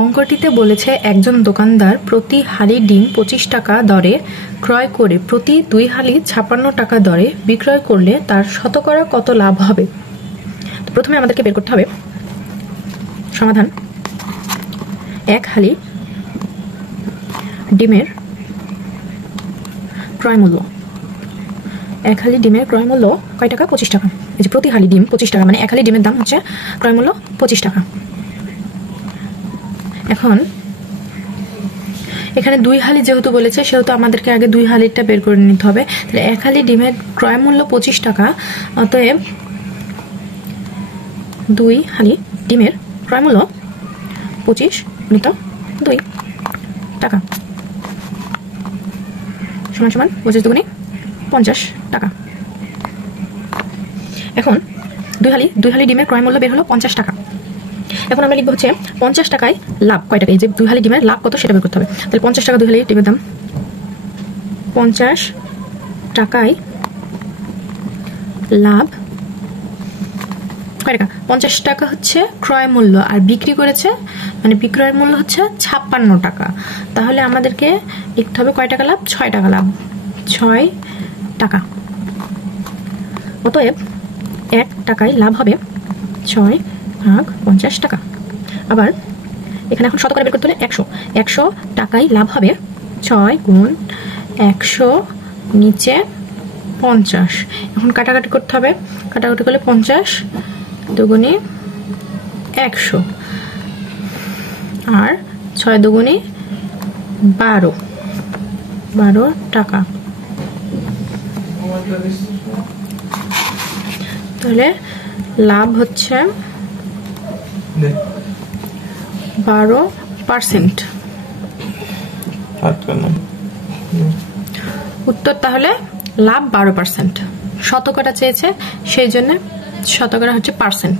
অঙ্কটিতে বলেছে একজন দোকানদার প্রতি হালি ডিম 25 টাকা দরে ক্রয় করে প্রতি 2 হালি 56 টাকা দরে বিক্রয় করলে তার শতকরা কত লাভ হবে। তো প্রথমে আমাদেরকে বের করতে হবে সমাধান। এক হালি ডিমের ক্রয় মূল্য, এক হালি ডিমের ক্রয় মূল্য কয় টাকা? 25 টাকা। এই যে প্রতি হালি ডিম 25 টাকা, মানে এক হালি ডিমের দাম হচ্ছে ক্রয় মূল্য 25 টাকা। এখন এখানে 2 হালি যেহেতু বলেছে সেহেতু আমাদেরকে আগে 2 হালিটা বের করে নিতে হবে। তাহলে এক হালি ডিমের ক্রয় মূল্য 25 টাকা, অতএব 2 হালি ডিমের ক্রয় মূল্য 25 গুণিত 2 টাকা সমান সমান 25 দুগুণে 50 টাকা। এখন 2 হালি ডিমের ক্রয় মূল্য বের হলো 50 টাকা। এখন আমরা লিখবো হচ্ছে 50 টাকায় লাভ কয় টাকা। এই যে 2 হালি ডিমের লাভ কত সেটা বের করতে হবে। তাহলে 50 টাকা 2 হালি ডিমের দাম, 50 টাকায় লাভ কয় টাকা? 50 টাকা হচ্ছে ক্রয় মূল্য আর বিক্রি করেছে মানে বিক্রয়ের মূল্য হচ্ছে 56 টাকা। তাহলে আমাদেরকে লিখতে হবে কয় টাকা লাভ? 6 টাকা লাভ, 6 টাকা। অতএব 1 টাকায় লাভ হবে 6 ভাগ 50 টাকা। আবার এখানে এখন শতকরা বের করতে হলে 100 টাকায় লাভ হবে 6 গুণ 100 নিচে 50। এখন কাটাকাটি করতে হবে, কাটাকাটি করলে 50 দুগুণে 100 আর 6 দুগুণে 12 টাকা। তাহলে লাভ হচ্ছে 12%। উত্তর তাহলে লাভ 12%। শতকরা চেয়েছে সেই জন্য শতকরা হচ্ছে পার্সেন্ট।